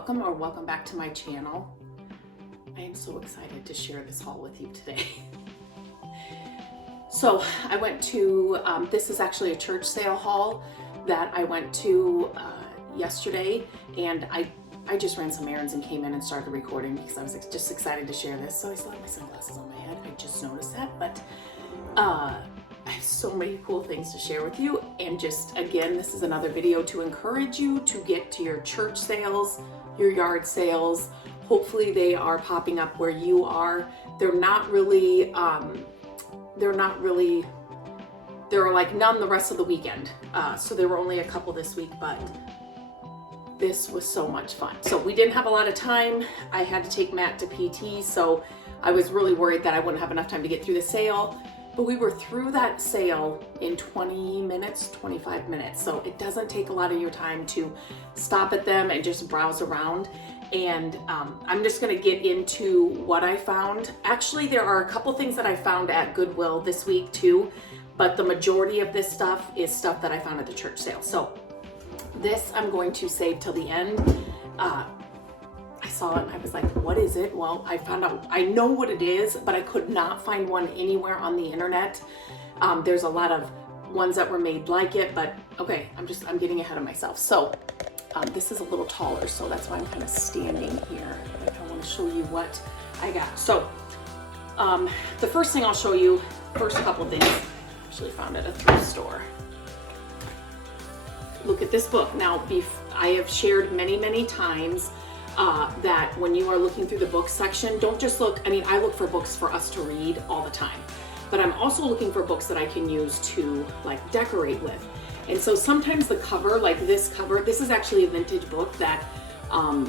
welcome or welcome back to my channel. I am so excited to share this haul with you today. So I went to, this is actually a church sale haul that I went to yesterday, and I just ran some errands and came in and started recording because I was just excited to share this. So I still have my sunglasses on my head. I just noticed that, but I have so many cool things to share with you. And just again, this is another video to encourage you to get to your church sales, your yard sales. Hopefully they are popping up where you are. There are like none the rest of the weekend. So there were only a couple this week, but this was so much fun. So we didn't have a lot of time. I had to take Matt to PT, so I was really worried that I wouldn't have enough time to get through the sale. But we were through that sale in 20 minutes, 25 minutes. So it doesn't take a lot of your time to stop at them and just browse around. And I'm just gonna get into what I found. Actually, there are a couple things that I found at Goodwill this week too, but the majority of this stuff is stuff that I found at the church sale. So this I'm going to save till the end. I saw it and I was like, what is it? Well, I found out, I know what it is, but I could not find one anywhere on the internet. There's a lot of ones that were made like it, but okay, I'm getting ahead of myself. So this is a little taller, so that's why I'm kind of standing here. I want to show you what I got. So the first thing I'll show you, first couple things, I actually found at a thrift store. Look at this book. Now, I have shared many times that when you are looking through the book section, don't just look, I look for books for us to read all the time, but I'm also looking for books that I can use to like decorate with. And so sometimes the cover, like this cover, this is actually a vintage book that I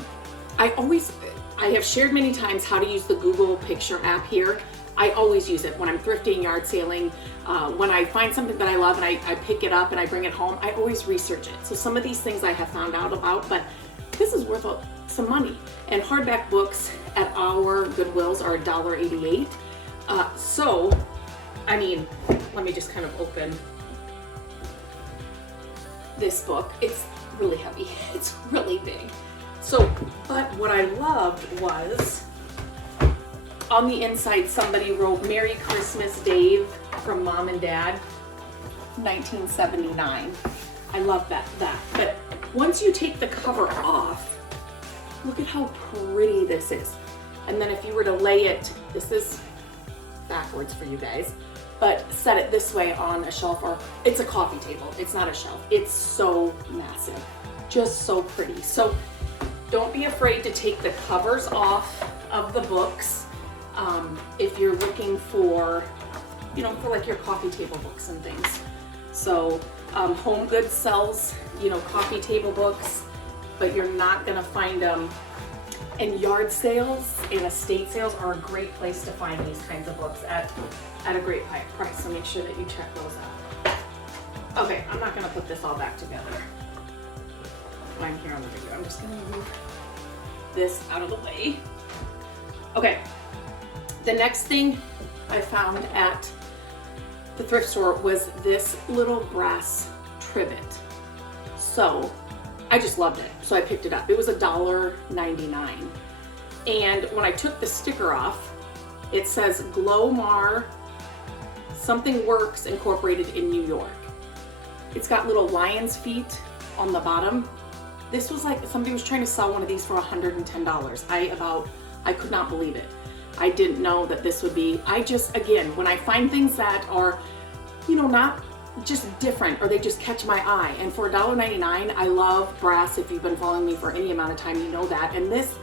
have shared many times how to use the Google Picture app here. I always use it when I'm thrifting, yard sailing. When I find something that I love and I pick it up and I bring it home, I always research it. So some of these things I have found out about, but this is worth some money. And hardback books at our Goodwills are $1.88. So, let me just kind of open this book. It's really heavy. It's really big. So, but what I loved was on the inside, somebody wrote, "Merry Christmas, Dave, from Mom and Dad, 1979. I love that. But once you take the cover off, look at how pretty this is. And then if you were to lay it, this is backwards for you guys, but set it this way on a shelf, or it's a coffee table. It's not a shelf. It's so massive, just so pretty. So don't be afraid to take the covers off of the books. If you're looking for, for like your coffee table books and things. So Home Goods sells, coffee table books, but you're not gonna find them. And yard sales and estate sales are a great place to find these kinds of books at a great price. So make sure that you check those out. Okay, I'm not gonna put this all back together. I'm here on the video. I'm just gonna move this out of the way. Okay. The next thing I found at the thrift store was this little brass trivet. So I just loved it. So I picked it up. It was $1.99. And when I took the sticker off, it says Glomar Something Works Incorporated in New York. It's got little lion's feet on the bottom. This was like, somebody was trying to sell one of these for $110. I could not believe it. I didn't know that this would be, again, when I find things that are, not just different, or they just catch my eye. And for $1.99, I love brass. If you've been following me for any amount of time, you know that. And this,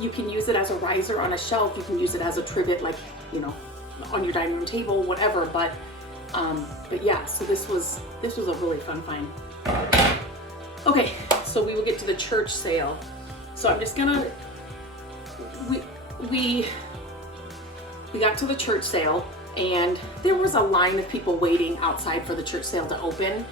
you can use it as a riser on a shelf. You can use it as a trivet, like, on your dining room table, whatever. But yeah, so this was a really fun find. Okay, so we will get to the church sale. So I'm just gonna, we got to the church sale, and there was a line of people waiting outside for the church sale to open.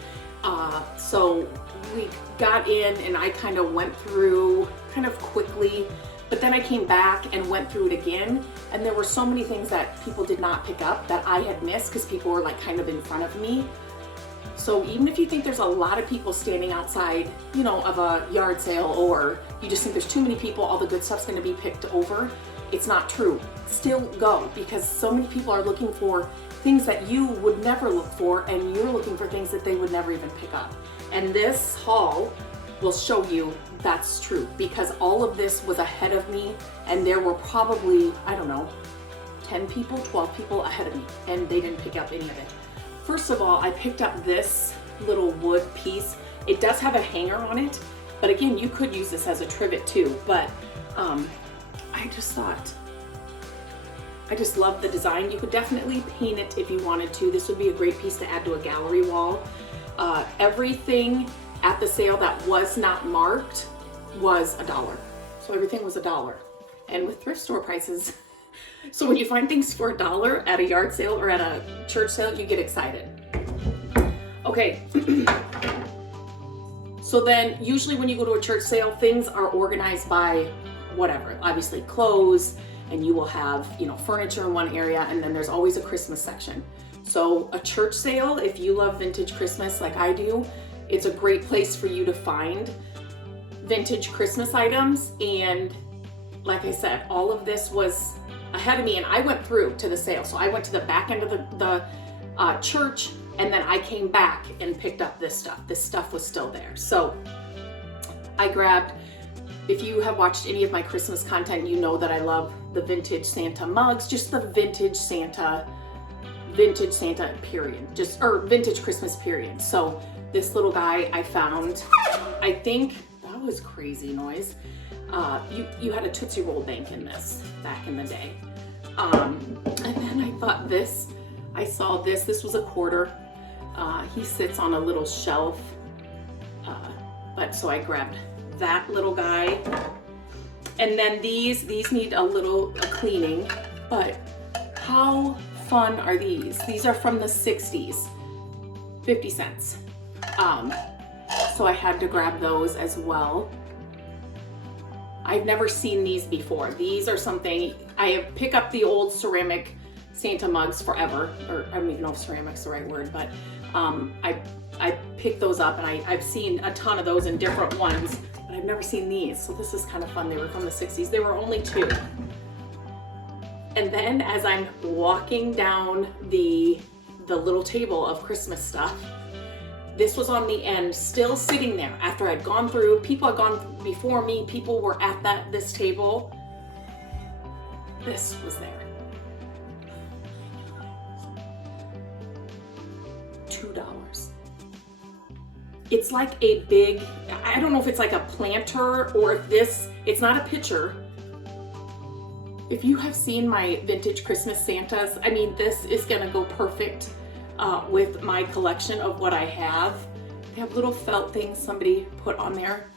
So we got in, and I kind of went through kind of quickly, but then I came back and went through it again, and there were so many things that people did not pick up that I had missed because people were like kind of in front of me. So even if you think there's a lot of people standing outside, you know, of a yard sale, or you just think there's too many people, all the good stuff's gonna be picked over, it's not true. Still go, because so many people are looking for things that you would never look for, and you're looking for things that they would never even pick up. And this haul will show you that's true, because all of this was ahead of me, and there were probably, I don't know, 10 people, 12 people ahead of me, and they didn't pick up any of it. First of all, I picked up this little wood piece. It does have a hanger on it, but again, you could use this as a trivet too, but I just thought, I just love the design. You could definitely paint it if you wanted to. This would be a great piece to add to a gallery wall. Everything at the sale that was not marked was $1. So everything was $1. And with thrift store prices, so when you find things for $1 at a yard sale or at a church sale, you get excited. Okay. So then usually when you go to a church sale, things are organized by whatever, obviously clothes, and you will have, you know, furniture in one area, and then there's always a Christmas section. So a church sale, if you love vintage Christmas like I do, it's a great place for you to find vintage Christmas items. And like I said, all of this was ahead of me, and I went through to the sale. So I went to the back end of the church, and then I came back and picked up this stuff. This stuff was still there. So I grabbed, if you have watched any of my Christmas content, you know that I love the vintage Santa mugs, just the vintage Santa period, or vintage Christmas period. So this little guy I found, I think, that was crazy noise. You had a Tootsie Roll bank in this back in the day. And then I thought I saw this was a quarter. He sits on a little shelf. But so I grabbed that little guy. And then these need a cleaning, but how fun are these? These are from the 60s, 50 cents. So I had to grab those as well. I've never seen these before. These are something, I have picked up the old ceramic Santa mugs forever, or I don't even know if ceramic's the right word, but I picked those up, and I've seen a ton of those in different ones, but I've never seen these. So this is kind of fun. They were from the 60s. There were only 2. And then as I'm walking down the little table of Christmas stuff, this was on the end, still sitting there after I'd gone through. People had gone before me. People were at this table. This was there. $2. It's like a big, I don't know if it's like a planter or if it's not a pitcher. If you have seen my vintage Christmas Santas, I mean, this is gonna go perfect with my collection of what I have. They have little felt things somebody put on there.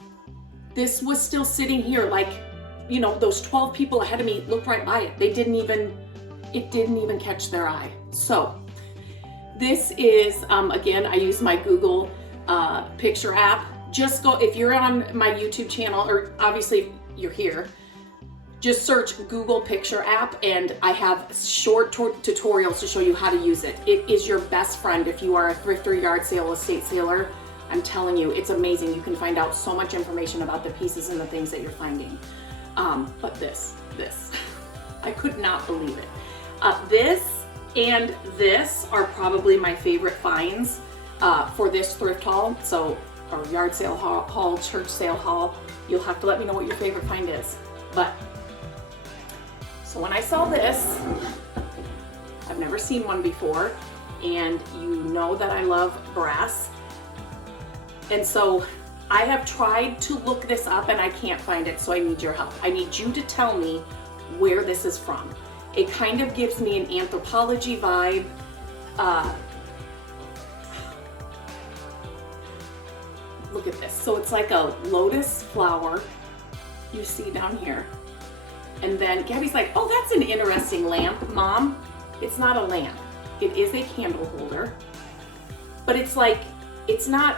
This was still sitting here, like, you know, those 12 people ahead of me looked right by it. It didn't even catch their eye. So this is, again, I use my Google picture app. Just go, if you're on my YouTube channel, or obviously you're here, just search Google Picture app, and I have short tutorials to show you how to use it. It is your best friend if you are a thrifter, yard sale, estate sailor. I'm telling you, it's amazing. You can find out so much information about the pieces and the things that you're finding. But this, I could not believe it. This and this are probably my favorite finds for this thrift haul. So, or yard sale haul, church sale haul. You'll have to let me know what your favorite find is. But so when I saw this, I've never seen one before, and you know that I love brass. And so I have tried to look this up and I can't find it, so I need your help. I need you to tell me where this is from. It kind of gives me an anthropology vibe. Look at this. So it's like a lotus flower you see down here. And then Gabby's like, oh, that's an interesting lamp, Mom. It's not a lamp. It is a candle holder. But it's like, it's not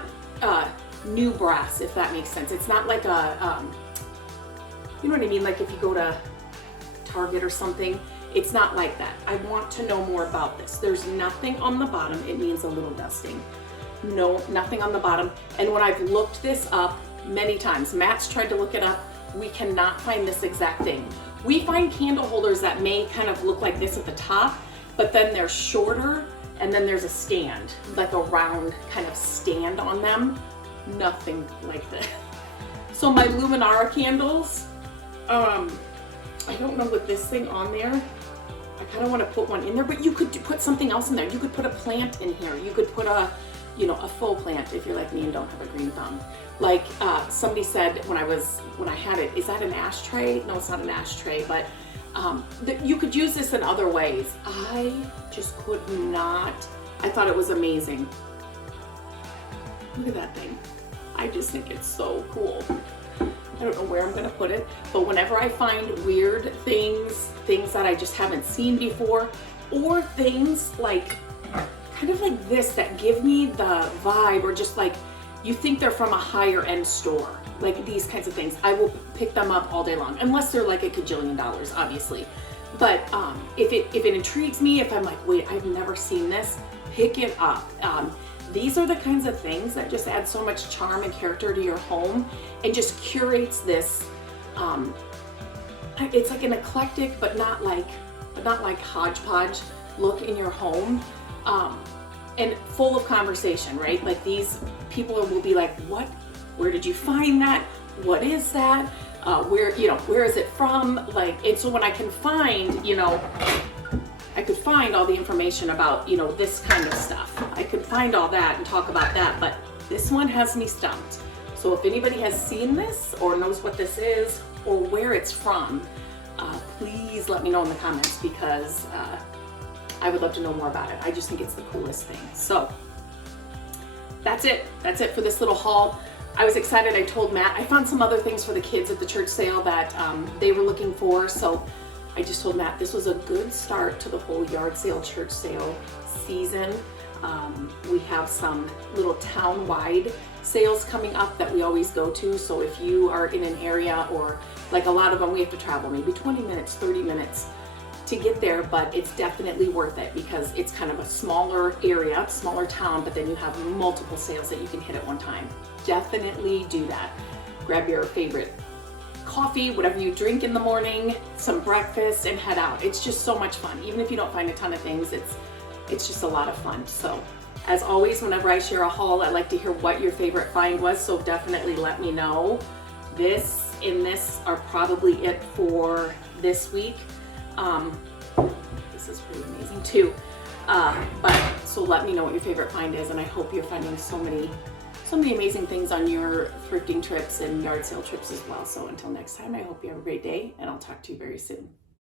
new brass, if that makes sense. It's not like a, you know what I mean? Like if you go to Target or something, it's not like that. I want to know more about this. There's nothing on the bottom. It needs a little dusting. No, nothing on the bottom. And when I've looked this up many times, Matt's tried to look it up, we cannot find this exact thing. We find candle holders that may kind of look like this at the top, but then they're shorter, and then there's a stand, like a round kind of stand on them. Nothing like this. So my Luminara candles, I don't know with this thing on there. I kind of want to put one in there, but you could put something else in there. You could put a plant in here. You could put a, you know, a faux plant if you're like me and don't have a green thumb. Like somebody said when I had it, is that an ashtray? No, it's not an ashtray, but you could use this in other ways. I just could not. I thought it was amazing. Look at that thing. I just think it's so cool. I don't know where I'm gonna put it, but whenever I find weird things that I just haven't seen before, or things like, kind of like this that give me the vibe, or just like, you think they're from a higher end store, like these kinds of things, I will pick them up all day long, unless they're like $1 kajillion, obviously. But if it intrigues me, if I'm like, wait, I've never seen this, pick it up. These are the kinds of things that just add so much charm and character to your home, and just curates this. It's like an eclectic, but not like hodgepodge look in your home, and full of conversation, right? Like these people will be like, "What? Where did you find that? What is that? Where is it from?" Like, and so when I can find, I could find all the information about, this kind of stuff. I could find all that and talk about that, but this one has me stumped. So if anybody has seen this or knows what this is or where it's from, please let me know in the comments, because I would love to know more about it. I just think it's the coolest thing. So that's it. That's it for this little haul. I was excited. I told Matt, I found some other things for the kids at the church sale that they were looking for. So I just told Matt this was a good start to the whole yard sale, church sale season. We have some little town-wide sales coming up that we always go to. So if you are in an area, or like a lot of them, we have to travel maybe 20 minutes, 30 minutes to get there, but it's definitely worth it because it's kind of a smaller area, smaller town, but then you have multiple sales that you can hit at one time. Definitely do that. Grab your favorite coffee, whatever you drink in the morning, some breakfast, and head out. It's just so much fun. Even if you don't find a ton of things, it's just a lot of fun. So as always, whenever I share a haul, I like to hear what your favorite find was, so definitely let me know. This are probably it for this week. This is pretty amazing too. But so let me know what your favorite find is, and I hope you're finding so many amazing things on your thrifting trips and yard sale trips as well. So until next time, I hope you have a great day, and I'll talk to you very soon.